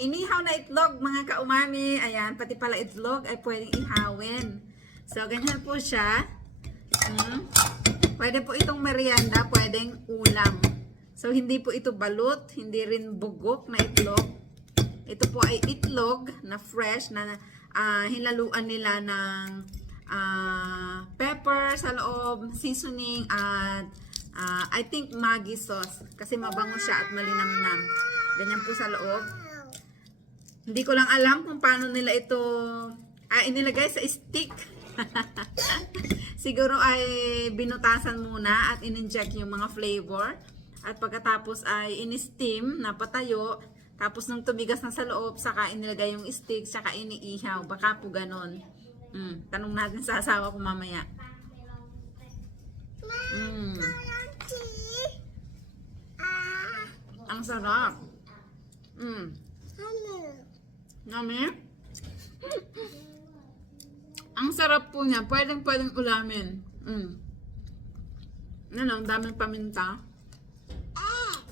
inihaw na itlog, mga kaumami. Ayan, pati pala itlog ay pwedeng ihawin. So, ganyan po siya. Mm. Pwede po itong merienda, pwedeng ulam. So, hindi po ito balut, hindi rin bugok na itlog. Ito po ay itlog na fresh na ah, hinaluan nila ng ah, pepper sa loob, seasoning at ah, I think Maggi sauce kasi mabango siya at malinamnam. Ganyan po sa loob. Hindi ko lang alam kung paano nila ito ah, inilagay sa stick. Siguro ay binutasan muna at in-inject yung mga flavor. At pagkatapos ay in-steam na patayo. Tapos nung tumigas na sa loob, saka inilagay yung stick, saka iniihaw. Baka po ganon. Mm, tanong natin sa asawa ko mamaya. Mm, ang sarap. Mm. Nami? Ang sarap po niya. Pwedeng pwedeng ulamin. Mm. Ano, ang daming paminta.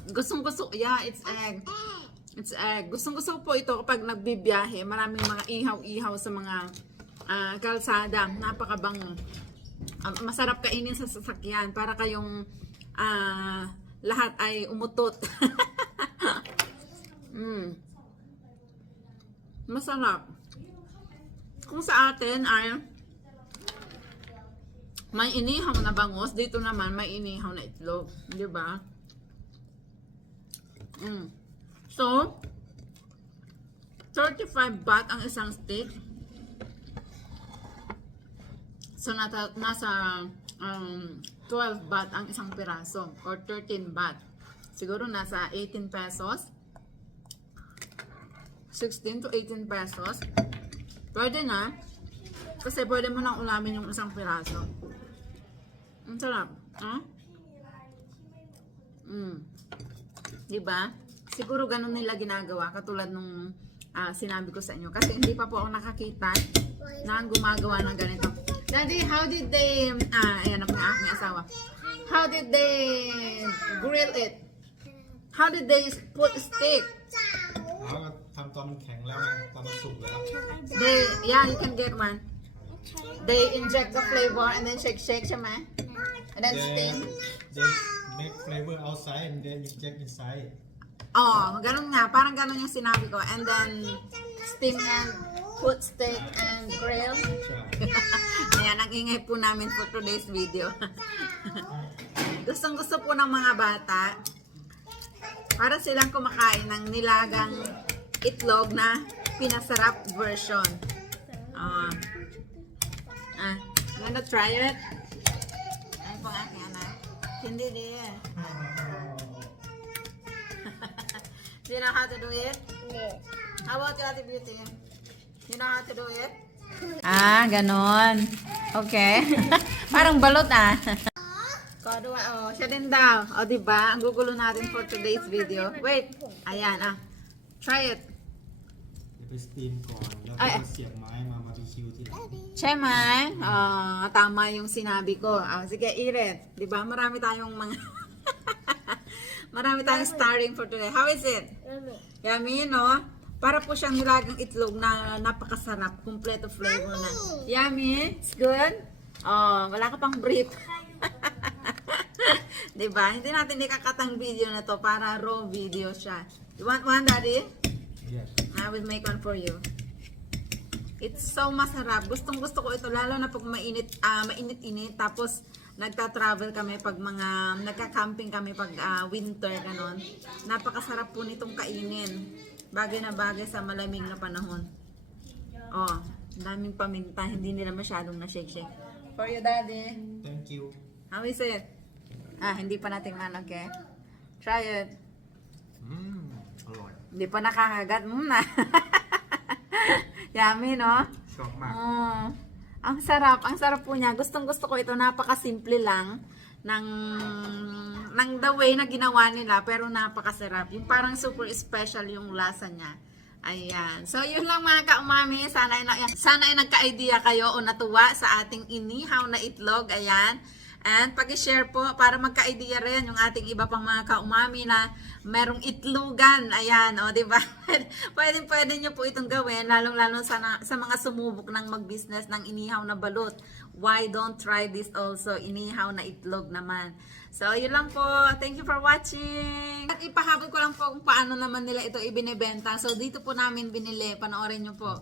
Gustong gusto, yeah, it's egg. It's egg. Gustong gusto po ito kapag nagbibiyahe. Maraming mga ihaw-ihaw sa mga ah, kalsada. Napakabango. Ah, masarap kainin sa sasakyan para kayong ah, lahat ay umutot. mm. Masarap. Kung sa atin ay may inihaw na bangos, dito naman may inihaw na itlog. Di ba? Mm. So, 35 baht ang isang steak. So, nata, nasa um, 12 baht ang isang piraso or 13 baht. Siguro nasa 18 pesos. 16 to 18 pesos. Pwede na. Kasi pwede mo nang ulamin yung isang piraso. Ang sarap. Huh? Mm. Diba? Siguro ganun nila ginagawa. Katulad nung ah, sinabi ko sa inyo. Kasi hindi pa po ako nakakita na gumagawa ng ganito. Daddy, how did they... Ah, ayan ako ng aking asawa. How did they grill it? How did they put steak? แล้วก็ทำตอนมันแข็งแล้วไงตอนมันสุกแล้ว They, yeah, you can get one. They inject the flavor and then shake, shake, siya ma? And then steam. they make flavor outside and then inject inside Oh, ganun nga. Parang ganun yung sinabi ko. And then steam and put steak and grill. ใช่ Ayan, ang ingay po namin for today's video. Gustong gusto po ng mga bata. Para silang kumakain ng nilagang itlog na pinasarap version. Ah. ah, you wanna try it? Ano pang aking anak? Hindi din. Do you know how to do it? How about you, Ate Beauty? You know how to do it? Ah, ganon. Okay. Parang balot ah. Kodwa, oh, siya din daw. O, di ba? Ang gugulo natin for today's video. Wait. Ayan, ah. Try it. เดี๋ยวไปสตีมก่อน แล้ว ไอ้ ก็เสียบไม้มาบาร์บีคิวทีหลัง Chema, ah, tama yung sinabi ko. Ah, sige, Iret. Di ba? Marami tayong mga... Marami tayong starring for today. How is it? Yummy, no? Para po siyang nilagang itlog na napakasarap. Kompleto flavor na. Yummy? It's good? Oh, wala ka pang brief. diba? Hindi natin ikakatang video na to para raw video siya. You want one, Daddy? Yes I will make one for you. It's so masarap. Gustong gusto ko ito lalo na pag mainit, ah, mainit-init tapos nagta-travel kami pag mga nagka-camping kami pag ah, winter ganon. Napakasarap po nitong kainin. Bagay na bagay sa malamig na panahon. Oh, daming paminta, hindi nila masyadong na-shake-shake. For you, Daddy. thank you How is it? Ah, hindi pa natin man, okay? Try it. Hindi pa nakakagat. Mm, na. Yummy, no? So, ma. Mm. Ang sarap. Ang sarap po niya. Gustong gusto ko ito. Napakasimple lang ng ng the way na ginawa nila pero napakasarap. Yung parang super special yung lasa niya. Ayan. So, yun lang mga ka-umami. Sana ay, sana ay nagka-idea kayo o natuwa sa ating inihaw na itlog. Ayan. And pag-share po para magka-idea rin yung ating iba pang mga kaumami na merong itlugan. Ayan, o, di ba? pwede, pwede nyo po itong gawin, lalong-lalo sa, na- sa mga sumubok ng mag-business ng inihaw na balut. Why don't try this also? Inihaw na itlog naman. So, yun lang po. Thank you for watching. At ipahabol ko lang po kung paano naman nila ito ibinebenta. So, dito po namin binili. Panoorin nyo po.